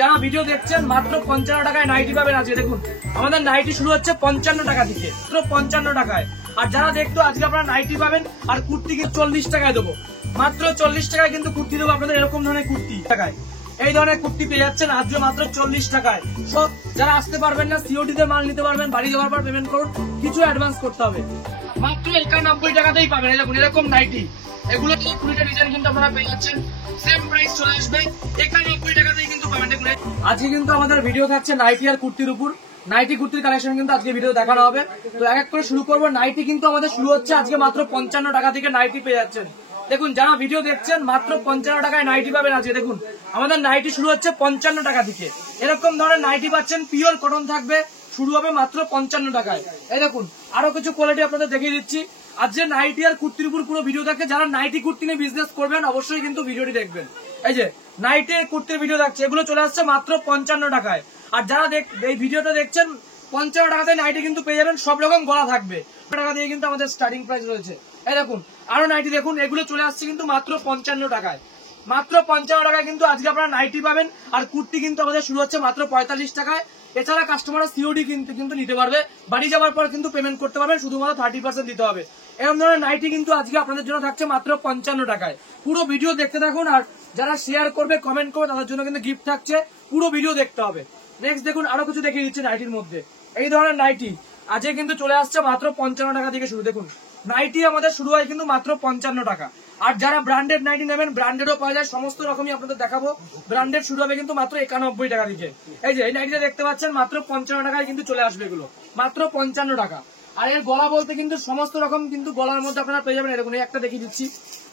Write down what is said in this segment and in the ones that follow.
যারা ভিডিও দেখছেন মাত্র 55 টাকায় নাইটি পাবেন। আজকে দেখুন আমাদের নাইটি শুরু হচ্ছে 55 টাকা থেকে, মাত্র 55 টাকায়। আর যারা দেখতো আজকে আপনারা নাইটি পাবেন আর কুর্তি 40 টাকায় দেবো, মাত্র 40 টাকায় কিন্তু কুর্তি দেবো আপনাদের। এরকম ধরনের কুর্তি টাকায় এই ধরনের কুর্তি পেয়ে যাচ্ছেন আজকে মাত্র 40 টাকায়। সব যারা আসতে পারবেন না সিওডি তে মাল নিতে পারবেন, বাড়ি যাওয়ার পর পেমেন্ট করুন, কিছু অ্যাডভান্স করতে হবে। মাত্র 91 টাকাতেই পাবেন। এই দেখুন এরকম নাইটি, এগুলো 20টা ডিজাইন কিন্তু আপনারা পেয়ে যাচ্ছেন, সেম প্রাইস চলে আসবে 91 টাকাতেই কিন্তু পাবেন। দেখুন আজকে কিন্তু আমাদের ভিডিও থাকছে নাইটি আর কুর্তির উপর। নাইটি কুর্তির কালেকশন কিন্তু আজকে ভিডিও দেখানো হবে। তো এক এক করে শুরু করবো। নাইটি কিন্তু আমাদের শুরু হচ্ছে আজকে মাত্র 55 টাকা থেকে নাইটি পেয়ে যাচ্ছেন। দেখুন যারা ভিডিও দেখছেন মাত্র 55 টাকায় নাইটি পাবেন আজকে। দেখুন আমাদের নাইটি শুরু হচ্ছে 55 টাকা থেকে। এরকম ধরনের নাইটি পাচ্ছেন, পিওর কটন থাকবে, শুরু হবে মাত্র 55 টাকায়। এই দেখুন আরো কিছু কোয়ালিটি আপনাদের দেখিয়ে দিচ্ছি। আজকে নাইটি আর কুর্তির উপর পুরো ভিডিও থাকে। যারা নাইটি কুর্তি নিয়ে বিজনেস করবেন অবশ্যই কিন্তু ভিডিওটি দেখবেন। এই যে নাইটি কুর্তির ভিডিও দেখছে, এগুলো চলে আসছে মাত্র 55 টাকায়। আর যারা এই ভিডিওটা দেখছেন 55 টাকাতে নাইটি কিন্তু পেয়ে যাবেন, সব রকম গলা থাকবে। টাকা দিয়ে কিন্তু আমাদের স্টার্টিং প্রাইস রয়েছে। এই দেখুন আরো নাইটি দেখুন, এগুলো চলে আসছে কিন্তু মাত্র 55 টাকায়। মাত্র 55 টাকায় কিন্তু আজকে আপনারা নাইটি পাবেন। আর কুর্তি কিন্তু আমাদের শুরু হচ্ছে মাত্র 45 টাকায়। এছাড়া কাস্টমাররা সিওডি কিন্তু নিতে পারবে, বাড়ি যাওয়ার পর কিন্তু পেমেন্ট করতে পারবেন, শুধুমাত্র 30% দিতে হবে। এরকম ধরনের নাইটি কিন্তু আজকে আপনাদের জন্য থাকছে মাত্র 55 টাকায়। পুরো ভিডিও দেখতে থাকুন, আর যারা শেয়ার করবে কমেন্ট করবে তাদের জন্য কিন্তু গিফট থাকছে, পুরো ভিডিও দেখতে হবে। নেক্সট দেখুন আরো কিছু দেখিয়ে দিচ্ছে নাইটির মধ্যে। এই ধরনের নাইটি আজকে কিন্তু চলে আসছে মাত্র 55 টাকা থেকে শুরু। দেখুন নাইটি আমাদের শুরু হয় কিন্তু মাত্র 55 টাকা। আর যারা ব্র্যান্ডেড নাইটি নেবেন, ব্র্যান্ডেডও পাওয়া যায়, সমস্ত রকমই আপনাদের দেখাবো। ব্র্যান্ডেড শুরু হবে কিন্তু মাত্র 91 টাকা থেকে। এই যে এই নাইটিটা দেখতে পাচ্ছেন মাত্র 55 টাকায় কিন্তু চলে আসবে, এগুলো মাত্র 55 টাকা। আর এর গলা বলতে কিন্তু সমস্ত রকম কিন্তু গলার মধ্যে আপনারা পেয়ে যাবেন। এরকম একটা দেখিয়ে দিচ্ছি,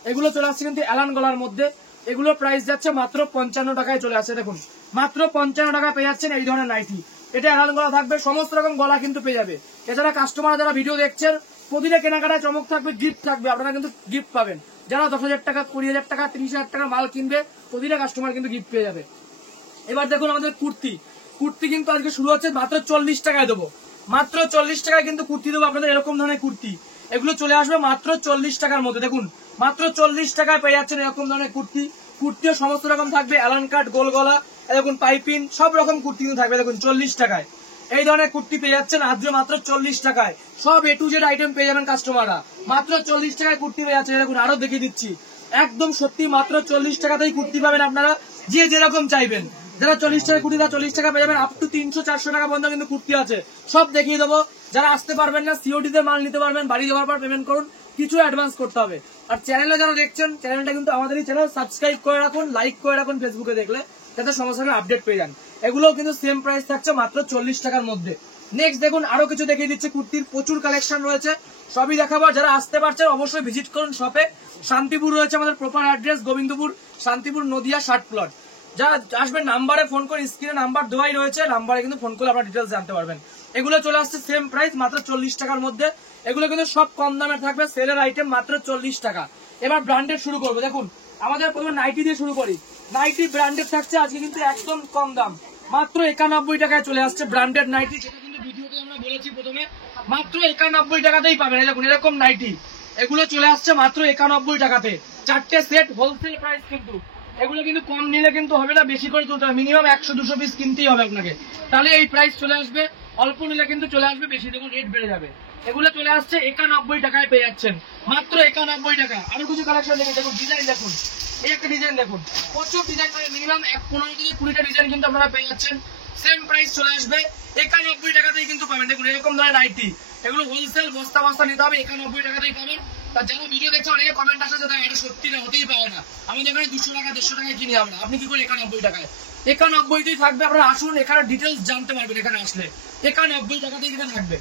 এগুলো চলে আসছে কিন্তু অ্যালান গলার মধ্যে। এগুলো প্রাইস যাচ্ছে মাত্র 55 টাকায় চলে আসছে। দেখুন মাত্র 55 টাকা পেয়ে যাচ্ছেন এই ধরনের নাইটি। এটা অ্যালান গলা থাকবে, সমস্ত রকম গলা কিন্তু পেয়ে যাবে। এছাড়া কাস্টমার যারা ভিডিও দেখছেন প্রতিটা কেনাকাটায় চমক থাকবে, গিফট থাকবে, আপনারা কিন্তু গিফট পাবেন। যারা 10,000 টাকা, 20,000 টাকা, 30,000 টাকা মাল কিনবে প্রতিটা কাস্টমার কিন্তু গিফট পেয়ে যাবে। এবার দেখুন আমাদের কুর্তি কিন্তু আজকে শুরু হচ্ছে মাত্র 40 টাকায় দেবো, মাত্র 40 টাকায় কিন্তু কুর্তি দেবো আপনাদের। এরকম ধরনের কুর্তি এগুলো চলে আসবে মাত্র 40 টাকার মধ্যে। দেখুন মাত্র 40 টাকায় পেয়ে যাচ্ছেন এরকম ধরনের কুর্তিও সমস্ত রকম থাকবে, অ্যালান কাট, গোল গলা, দেখুন পাইপিন, সব রকম কুর্তি কিন্তু থাকবে। দেখুন 40 টাকায় এই ধরনের কুর্তি পেয়ে যাচ্ছেন আজকে মাত্র 40 টাকায়। সব A to Z আইটেম পেয়ে যাবেন কাস্টমাররা, মাত্র 40 টাকায় কুর্তি পেয়ে যাচ্ছেন। দেখুন আরো দেখিয়ে দিচ্ছি, একদম সত্যি মাত্র 40 টাকাতেই কুর্তি পাবেন আপনারা, যে যেরকম চাইবেন। যারা 40 টাকা কুর্তি 40 টাকা পেয়ে যাবেন, আপ টু 300-400 টাকা পর্যন্ত কিন্তু কুর্তি আছে, সব দেখিয়ে দেবো। যারা আসতে পারবেন না সিওডি তে মাল নিতে পারবেন, বাড়ি যাওয়ার পর পেমেন্ট করুন, কিছু অ্যাডভান্স করতে হবে। আর চ্যানেলে যারা দেখছেন, চ্যানেলটা কিন্তু আমাদেরই চ্যানেল, সাবস্ক্রাইব করে রাখুন, লাইক করে রাখুন ফেসবুকে দেখলে, যাতে সমস্ত আপডেট পেয়ে যান। এগুলো কিন্তু সেম প্রাইস থাকছে মাত্র 40 টাকার মধ্যে। নেক্সট দেখুন আরো কিছু দেখিয়ে দিচ্ছে, কুর্তির প্রচুর কালেকশন রয়েছে, সবই দেখাবো। যারা আসতে পারছেন অবশ্যই ভিজিট করুন শপে। শান্তিপুর রয়েছে আমাদের proper address, Gobindapur, Shantipur, Nadia 60 plot. যারা আসবেন নাম্বারে ফোন করে, স্ক্রিনে নাম্বার দেওয়াই রয়েছে, নাম্বারে কিন্তু ফোন করে আপনার ডিটেলস জানতে পারবেন। এগুলো চলে আসছে সেম প্রাইস মাত্র 40 টাকার মধ্যে। এগুলো কিন্তু সব কম দামের থাকবে, সেলের আইটেম, মাত্র 40 টাকা। এবার ব্র্যান্ডেড শুরু করবো। দেখুন আমাদের প্রথমে নাইটি দিয়ে শুরু করি। নাইটি ব্র্যান্ডেড থাকছে আজকে কিন্তু একদম কম দাম, মাত্র 91 টাকায় চলে আসছে ব্র্যান্ডেড নাইটি, যেটা কিন্তু ভিডিওতে আমরা বলেছি প্রথমে, মাত্র 91 টাকাতেই পাবেন। দেখুন এরকম নাইটি, এগুলো চলে আসছে মাত্র 91 টাকাতে, 4টে সেট, হোলসেল প্রাইস কিন্তু। এগুলো কিন্তু কম নিলে কিন্তু হবে না, বেশি করে তুলতে হবে, মিনিমাম 100-200 পিস কিনতেই হবে আপনাকে, তাহলে এই প্রাইস চলে আসবে। অল্প নিলে কিন্তু চলে আসবে বেশি, দেখুন রেট বেড়ে যাবে। এগুলো চলে আসছে 91 টাকায় পেয়ে যাচ্ছেন, মাত্র 91 টাকা। আরো কিছু কালেকশন দেখুন, দেখুন ডিজাইন দেখুন, এই একটা ডিজাইন দেখুন, প্রচুর ডিজাইন, মিনিমাম 15-20টা ডিজাইন কিন্তু আপনারা পেয়ে যাচ্ছেন। সেম প্রাইস চলে আসবে 91 টাকাতেই কিন্তু পাবেন। দেখুন এরকম ধরনের নাইটি, এগুলো হোলসেল বস্তা বস্তা নিতে হবে, 91 টাকাতেই পাবেন। তার যারা ভিডিও দেখছে অনেকে কমেন্ট আসে যে এটা সত্যি না, হতেই পারে না, আমাদের এখানে 200 টাকা 150 টাকায় কিনে হবে না, আপনি কি করে 91 টাকায়? 91তেই থাকবে, আপনারা আসুন, এখানে ডিটেলস জানতে পারবেন, এখানে আসলে 91 টাকাতেই কিন্তু থাকবে।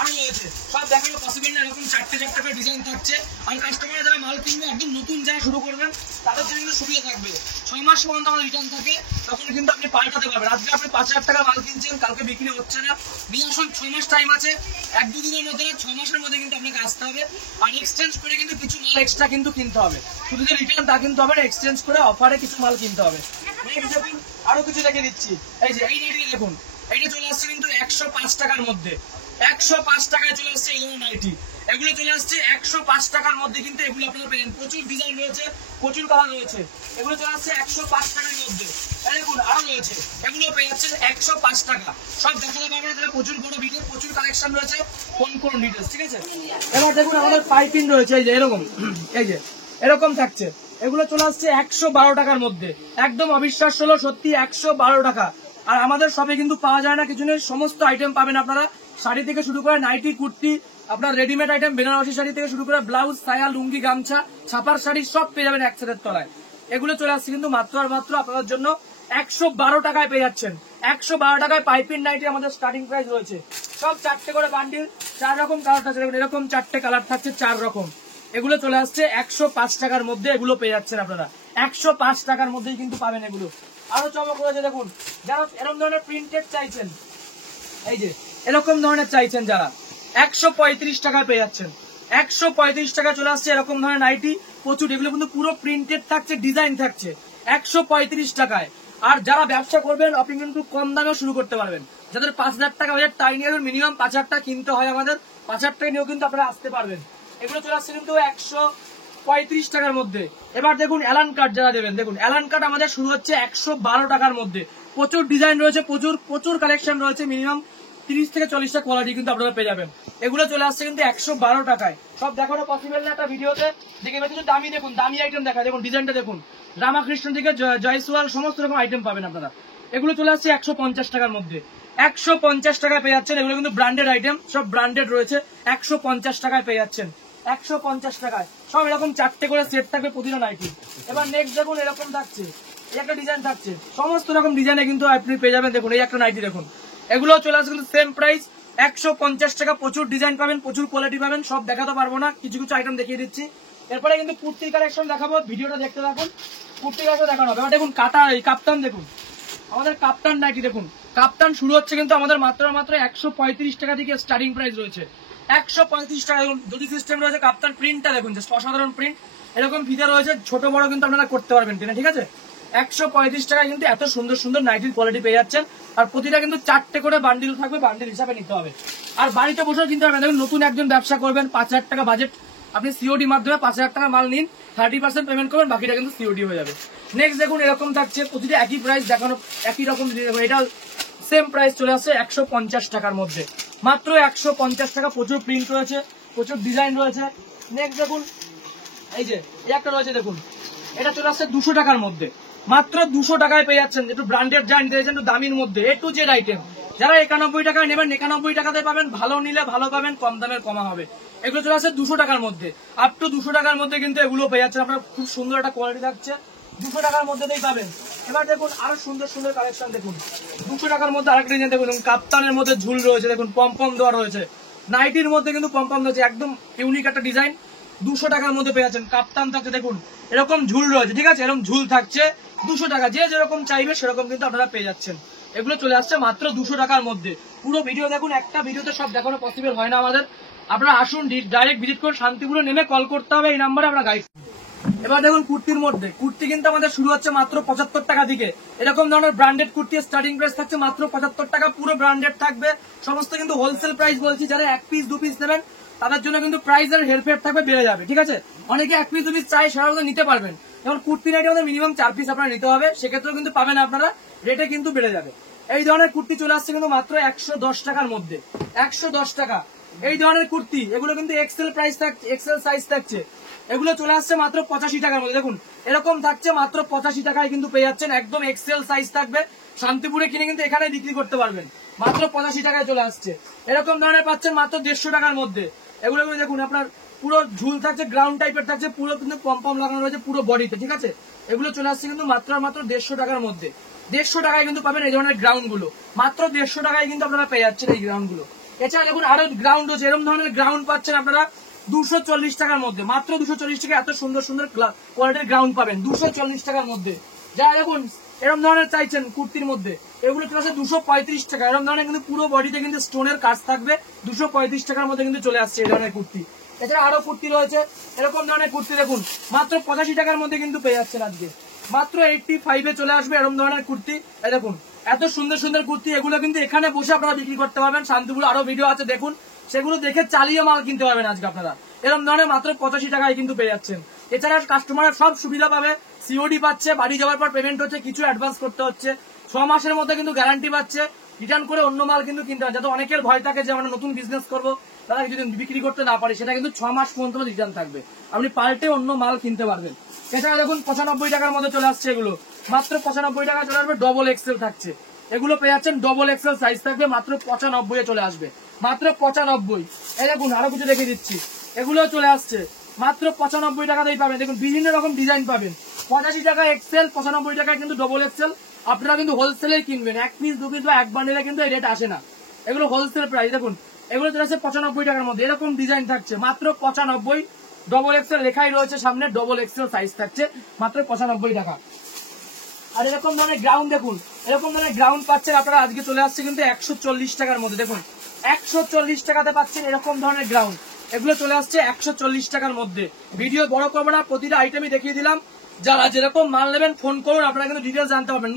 আরো রয়েছে, সব দেখানো পসিবল না, এরকম 4টে করে ডিজাইন থাকছে। আর কাস্টমার যারা মাল কিনবে, একদম নতুন যারা শুরু করবেন তাদের জন্য কিন্তু সুবিধা থাকবে, 6 মাস পর্যন্ত আমার রিটার্ন থাকে, তখন কিন্তু আপনি পাল্টাতে পারবেন। আজকে আপনি 5,000 টাকা মাল কিনছেন, কালকে বিক্রি হচ্ছে না, নিয়ে আসুন, 6 মাস টাইম আছে, 1-2 দিনের মধ্যে না, 6 মাসের মধ্যে কিন্তু আপনাকে আসতে হবে। আর এক্সচেঞ্জ করে কিন্তু কিছু মাল এক্সট্রা কিন্তু কিনতে হবে, শুধু যে রিটার্ন তা কিন্তু হবে না, এক্সচেঞ্জ করে অফারে কিছু মাল কিনতে হবে। আরো কিছু দেখে দিচ্ছি, এই যে এই নাইটি দেখুন, এইটা চলে আসছে কিন্তু 105 টাকার মধ্যে, 105 টাকায় চলে আসছে এই নাইটি। এগুলো চলে আসছে 105 টাকার মধ্যে, কিন্তু এগুলো আপনারা পেয়েছেন, প্রচুর ডিজাইন রয়েছে, প্রচুর কালার রয়েছে, এগুলো চলে আসছে 105 টাকার মধ্যে। দেখুন আরো রয়েছে, এগুলো পেয়ে যাচ্ছেন 105 টাকা। সব দেখাতে পারবেন, এখানে প্রচুর বড় ভিডিও, প্রচুর কালেকশন রয়েছে, কোন ডিটেলস, ঠিক আছে। এবার দেখুন আমাদের পাইপিং রয়েছে, এই যে এরকম, এই যে এরকম থাকছে, এগুলো চলে আসছে 112 টাকার মধ্যে। একদম অবিশ্বাস্য হলো সত্যি, 112 টাকা। আর আমাদের শপে কিন্তু পাওয়া যায় না কিছু নেই, সমস্ত আইটেম পাবেন আপনারা, শাড়ি থেকে শুরু করে নাইটি, কুর্তি, আপনার রেডিমেড আইটেম, বেনারসি শাড়ি থেকে শুরু করে ব্লাউজ, সায়া, লুঙ্গি, গামছা, ছাপার শাড়ি সব পেয়ে যাবেন এক ছাদের তলায়। এগুলো চলে আসছে কিন্তু মাত্র আর মাত্র আপনাদের জন্য 112 টাকায় পেয়ে যাচ্ছেন। 112 টাকায় পাইপিং নাইটি আমাদের স্টার্টিং প্রাইস রয়েছে। সব 4টে করে বান্ডিল, 4 রকম কালার থাকছে, এরকম 4টে কালার থাকছে, 4 রকম। এগুলো চলে আসছে 105 টাকার মধ্যে, এগুলো পেয়ে যাচ্ছেন আপনারা 105 টাকার মধ্যেই কিন্তু পাবেন এগুলো। আরো চমক রয়েছে দেখুন, যারা এরকম ধরনের প্রিন্টেড চাইছেন, এই যে এরকম ধরনের চাইছেন যারা, 135 টাকায় পেয়ে যাচ্ছেন। 135 টাকা চলে আসছে এরকম ধরনের নাইটি, প্রচুর, এগুলো কিন্তু পুরো প্রিন্টেড থাকছে, ডিজাইন থাকছে 135 টাকায়। আর যারা ব্যবসা করবেন আপনি কিন্তু কম দামেও শুরু করতে পারবেন। যাদের 5,000 টাকা বাজেট, তাই নিয়ে মিনিমাম 5,000 টাকা কিনতে হয় আমাদের, 5,000 টাকা নিয়েও কিন্তু আপনারা আসতে পারবেন। এগুলো চলে আসছে কিন্তু 135 টাকার মধ্যে। এবার দেখুন অ্যালান কাট যারা দেবেন, দেখুন অ্যালান কাট আমাদের শুরু হচ্ছে 112 টাকার মধ্যে। প্রচুর ডিজাইন রয়েছে, প্রচুর কালেকশন রয়েছে, মিনিমাম 30 থেকে 40টা কোয়ালিটি কিন্তু আপনারা পেয়ে যাবেন। এগুলো চলে আসছে কিন্তু 112 টাকায়। সব দেখানো পসিবল না একটা ভিডিওতে, দেখে কিন্তু দামি, দেখুন দামি আইটেম দেখা, দেখুন ডিজাইনটা দেখুন, রামাকৃষ্ণ থেকে জয়সওয়াল সমস্ত রকম আইটেম পাবেন আপনারা। এগুলো চলে আসছে 150 টাকার মধ্যে। 150 টাকায় পেয়ে যাচ্ছেন, এগুলো কিন্তু ব্র্যান্ডেড আইটেম, সব ব্র্যান্ডেড রয়েছে, 150 টাকায় পেয়ে যাচ্ছেন। 150 টাকায় সব এরকম 4টে করে সেট থাকবে প্রতিটা নাইটি। এবার নেক্সট দেখুন এরকম থাকছে, এই একটা ডিজাইন থাকছে, সমস্ত রকম ডিজাইনে কিন্তু আপনি পেয়ে যাবেন। দেখুন এই একটা নাইটি দেখুন, এগুলো চলে আসছে কিন্তু সেম প্রাইস 150 টাকা। প্রচুর ডিজাইন পাবেন, প্রচুর কোয়ালিটি পাবেন, সব দেখাতে পারবো না, কিছু কিছু আইটেম দেখিয়ে দিচ্ছি। এরপরে কিন্তু কুর্তির কালেকশন দেখাবো, ভিডিওটা দেখতে থাকুন, কুর্তির কালেকশন দেখানো হবে। এবার দেখুন কাটা, এই কাপ্তান দেখুন, আমাদের কাপ্তান নাইটি দেখুন, কাপ্তান শুরু হচ্ছে কিন্তু আমাদের মাত্র 135 টাকা থেকে স্টার্টিং প্রাইস রয়েছে। 135 টাকা দেখুন, দুটি সিস্টেম রয়েছে। কাপ্তান প্রিন্টটা দেখুন, জাস্ট অসাধারণ প্রিন্ট, এরকম ফিতে রয়েছে, ছোট বড় কিন্তু আপনারা করতে পারবেন কিনা, ঠিক আছে। 135 টাকায় কিন্তু এত সুন্দর সুন্দর নাইটির কোয়ালিটি পেয়ে যাচ্ছেন। আর প্রতিটা কিন্তু 4টে করে বান্ডিল থাকবে, বান্ডিল হিসাবে নিতে হবে। আর বাড়িতে বসেও কিনতে পারবেন। দেখুন নতুন একজন ব্যবসা করবেন, 5,000 টাকা বাজেট, আপনি সিওডি মাধ্যমে 5,000 টাকা মাল নিন, 30% পেমেন্ট করবেন, বাকিটা কিন্তু সিওডি হয়ে যাবে। নেক্সট দেখুন এরকম থাকছে, প্রতিটা একই প্রাইস দেখানো, একই রকম, এটা সেম প্রাইস চলে আসছে 150 টাকার মধ্যে, মাত্র 150 টাকা। প্রচুর প্রিন্ট রয়েছে, প্রচুর ডিজাইন রয়েছে। নেক্সট দেখুন এই যে এই একটা রয়েছে, দেখুন এটা চলে আসছে 200 টাকার মধ্যে, মাত্র 200 টাকায় পেয়ে যাচ্ছেন। একটু ব্র্যান্ডেড জাইন দিয়েছেন, একটু দামির মধ্যে, A to Z আইটেম। যারা 91 টাকায় নেবেন, 91 টাকাতে পাবেন, ভালো নিলে ভালো পাবেন, কম দামের কমা হবে। এগুলো চলে আসছে 200 টাকার মধ্যে, আপ টু 200 টাকার মধ্যে কিন্তু এগুলো পেয়ে যাচ্ছেন আপনার। খুব সুন্দর একটা কোয়ালিটি থাকছে, 200 টাকার মধ্যেই পাবেন। এবার দেখুন আরো সুন্দর সুন্দর কালেকশন দেখুন, 200 টাকার মধ্যে আরেকটা ডিজাইন দেখুন, কাপ্তানের মধ্যে ঝুল রয়েছে, দেখুন পম্পম দেওয়া রয়েছে, নাইটির মধ্যে কিন্তু পম্পম রয়েছে, একদম ইউনিক একটা ডিজাইন। 200 টাকার মধ্যে পেয়ে যাচ্ছেন। কাপ্তান থাকছে দেখুন, এরকম ঝুল রয়েছে, ঠিক আছে, এরকম ঝুল থাকছে 200 টাকা, যে যেরকম চাইবে সেরকম কিন্তু আপনারা পেয়ে যাচ্ছেন। এগুলো চলে আসছে মাত্র 200 টাকার মধ্যে। পুরো ভিডিও দেখুন, একটা ভিডিওতে সব দেখানো পসিবল হয় না আমাদের। আপনারা আসুন, ডাইরেক্ট ভিজিট করুন, শান্তিপুরে নেমে কল করতে হবে, এই নাম্বারে আমরা গাইড। এবার দেখুন কুর্তির মধ্যে, কুর্তি কিন্তু আমাদের শুরু হচ্ছে মাত্র 75 টাকা থেকে। এরকম ধরনের ব্র্যান্ডেড কুর্তি স্টার্টিং প্রাইস থাকছে মাত্র 75 টাকা, পুরো ব্র্যান্ডেড থাকবে, সমস্ত কিন্তু হোলসেল প্রাইস বলছি। যারা 1 পিস 2 পিস নেবেন তাদের জন্য কিন্তু প্রাইসের হেরফের থাকবে, বেড়ে যাবে, ঠিক আছে। অনেকে 1 পিস 2 পিস চাই, সেটা কিন্তু নিতে পারবেন। যেমন কুর্তি নাইটি আমাদের মিনিমাম 4 পিস আপনারা নিতে হবে, সেক্ষেত্রেও কিন্তু পাবেন আপনারা, রেটে কিন্তু বেড়ে যাবে। এই ধরনের কুর্তি চলে আসছে কিন্তু মাত্র 110 টাকার মধ্যে, 110 টাকা। এই ধরনের কুর্তি, এগুলো কিন্তু এক্সেল প্রাইস থাকছে, এক্সেল সাইজ থাকছে, এগুলো চলে আসছে মাত্র 85 টাকার মধ্যে। দেখুন এরকম থাকছে, মাত্র 85 টাকায় কিন্তু পেয়ে যাচ্ছেন, একদম এক্সেল সাইজ থাকবে। শান্তিপুরে কিনে কিন্তু এখানে বিক্রি করতে পারবেন, মাত্র 85 টাকায় চলে আসছে। এরকম ধরনের পাচ্ছেন মাত্র 150 টাকার মধ্যে। এগুলো দেখুন আপনার পুরো ঝুল থাকছে, গ্রাউন্ড টাইপের থাকছে, পুরো কিন্তু পম্পম লাগানো রয়েছে পুরো বডিতে, ঠিক আছে। এগুলো চলে আসছে কিন্তু মাত্র 150 টাকার মধ্যে। 150 টাকায় কিন্তু পাবেন এই ধরনের গ্রাউন্ড গুলো, মাত্র 150 টাকায় কিন্তু আপনারা পেয়ে যাচ্ছেন এই গ্রাউন্ড গুলো। এছাড়া দেখুন আরো গ্রাউন্ড হচ্ছে, এরকম ধরনের গ্রাউন্ড পাচ্ছেন আপনারা 240 টাকার মধ্যে, মাত্র 240 টাকা। এত সুন্দর সুন্দর কোয়ালিটির গ্রাউন্ড পাবেন 240 টাকার মধ্যে। যারা দেখুন এরকম ধরনের চাইছেন কুর্তির মধ্যে, এগুলো চলে আসে 235 টাকা। এরকম ধরনের কিন্তু পুরো বডিতে কিন্তু স্টোনের কাজ থাকবে, 235 টাকার মধ্যে কিন্তু চলে আসছে এই ধরনের কুর্তি। এছাড়া আরো কুর্তি রয়েছে, এরকম ধরনের কুর্তি দেখুন মাত্র 85 টাকার মধ্যে কিন্তু পেয়ে যাচ্ছেন আজকে, মাত্র 85-এ চলে আসবে এরকম ধরনের কুর্তি। এই দেখুন এত সুন্দর সুন্দর কুর্তি, এগুলো কিন্তু এখানে বসে আপনারা বিক্রি করতে পারবেন। শান্তিপুর আরো ভিডিও আছে দেখুন, সেগুলো দেখে চালিয়ে মাল কিনতে পারবেন আজকে আপনারা। এরকম ধরনের মাত্র 85 টাকায় কিন্তু পেয়ে যাচ্ছেন, এছাড়া কাস্টমাররা সব সুবিধা পাবে, সিওডি পাচ্ছে, বাড়ি যাওয়ার পর পেমেন্ট হচ্ছে, কিছু অ্যাডভান্স করতে হচ্ছে, 6 মাসের মধ্যে কিন্তু গ্যারান্টি পাচ্ছে, রিটার্ন করে অন্য মাল কিন্তু কিনতে হয়। যাতে অনেকের ভয় থাকে যে আমরা নতুন বিজনেস করবো, তারা যদি বিক্রি করতে না পারে, সেটা কিন্তু 6 মাস পর্যন্ত রিটার্ন থাকবে, আপনি পাল্টে অন্য মাল কিনতে পারবেন। এছাড়া দেখুন 95 টাকার মধ্যে চলে আসছে এগুলো, মাত্র 95 টাকা চলে আসবে, ডবল এক্সেল থাকছে, এগুলো পেয়ে যাচ্ছেন ডবল এক্সেল সাইজ থাকবে, মাত্র 95 চলে আসবে, মাত্র 95। এই দেখুন আরো কিছু দেখে দিচ্ছি, এগুলো চলে আসছে মাত্র 95 টাকাতেই পাবেন। দেখুন বিভিন্ন রকম ডিজাইন পাবেন, 85 টাকা এক্সেল, 95 টাকায় কিন্তু ডবল এক্সেল। আপনারা কিন্তু হোলসেলে কিনবেন, 1 পিস 2 পিস বা 1 বান্ডেলে কিন্তু এই রেট আসে না, এগুলো হোলসেল প্রাইস। দেখুন এগুলো চলে আসছে 95 টাকার মধ্যে, এরকম ডিজাইন থাকছে মাত্র 95, ডবল এক্সেল লেখাই রয়েছে সামনে, ডবল এক্সেল সাইজ থাকছে মাত্র 95 টাকা। আর এরকম ধরনের গ্রাউন্ড দেখুন, এরকম ধরনের গ্রাউন্ড পাচ্ছেন আপনারা, আজকে চলে আসছে কিন্তু 140 টাকার মধ্যে। দেখুন 140 টাকাতে পাচ্ছেন এরকম ধরনের গ্রাউন্ড, এগুলো চলে আসছে 140 টাকার মধ্যে। ভিডিও বড় করবো না, প্রতিটা আইটেমই দেখিয়ে দিলাম। যারা যেরকম মাল নেবেন ফোন করুন, আপনারা কিন্তু ডিটেলস জানতে পারবেন।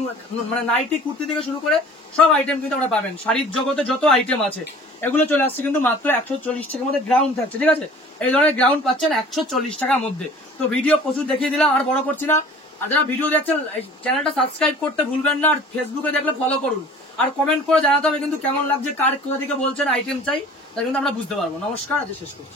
মানে নাইটি, কুর্তি থেকে শুরু করে সব আইটেম কিন্তু আমরা পাবেন, শাড়ির জগতে যত আইটেম আছে এগুলো চলে আসছে কিন্তু মাত্র 140 টাকার মধ্যে গ্রাউন্ড থাকছে। ঠিক আছে, এই ধরনের গ্রাউন্ড পাচ্ছেন 140 টাকার মধ্যে। তো ভিডিও প্রচুর দেখিয়ে দিলাম, আর বড় করছি না। আর যারা ভিডিও দেখছেন চ্যানেলটা সাবস্ক্রাইব করতে ভুলবেন না, আর ফেসবুকে দেখলে ফলো করুন, আর কমেন্ট করে জানাতে হবে কিন্তু কেমন লাগছে, কার কোথা থেকে বলছেন আইটেম চাই, তাই কিন্তু আমরা বুঝতে পারবো। নমস্কার, আজ শেষ করছি।